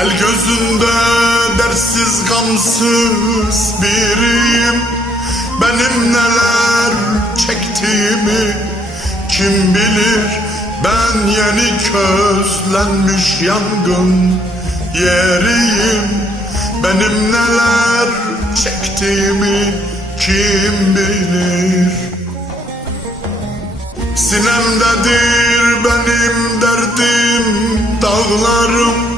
El gözünde dersiz gamsız biriyim Benim neler çektiğimi kim bilir? Ben yeni közlenmiş yangın yeriyim. Benim neler çektiğimi kim bilir? Sinemdedir benim derdim dağlarım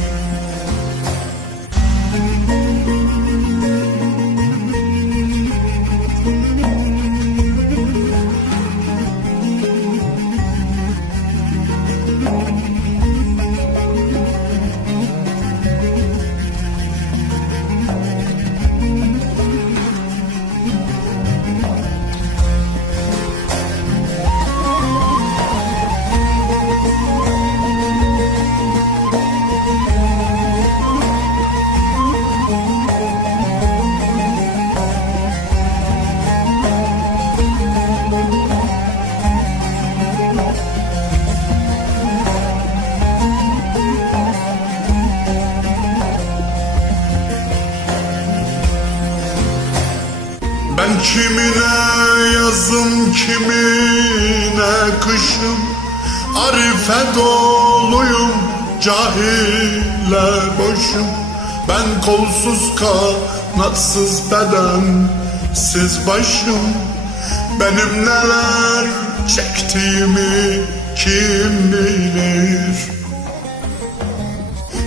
kimine yazım kimine kışım. Arife doluyum cahile boşum. Ben kolsuz kanatsız beden siz başım. Benim neler çektiğimi kim bilir?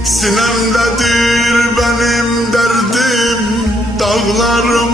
Sinemdedir benim derdim dağlarım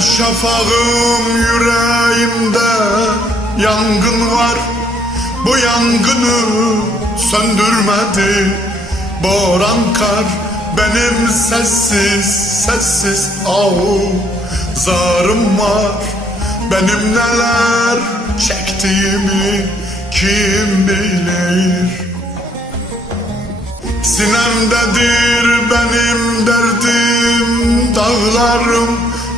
Ben şafağım yüreğimde yangın var. Bu yangını söndürmedi. Boran kar benim sessiz sessiz zarım var. Benim neler çektiğimi kim bilir? Sinemdedir benim derdim dağlarım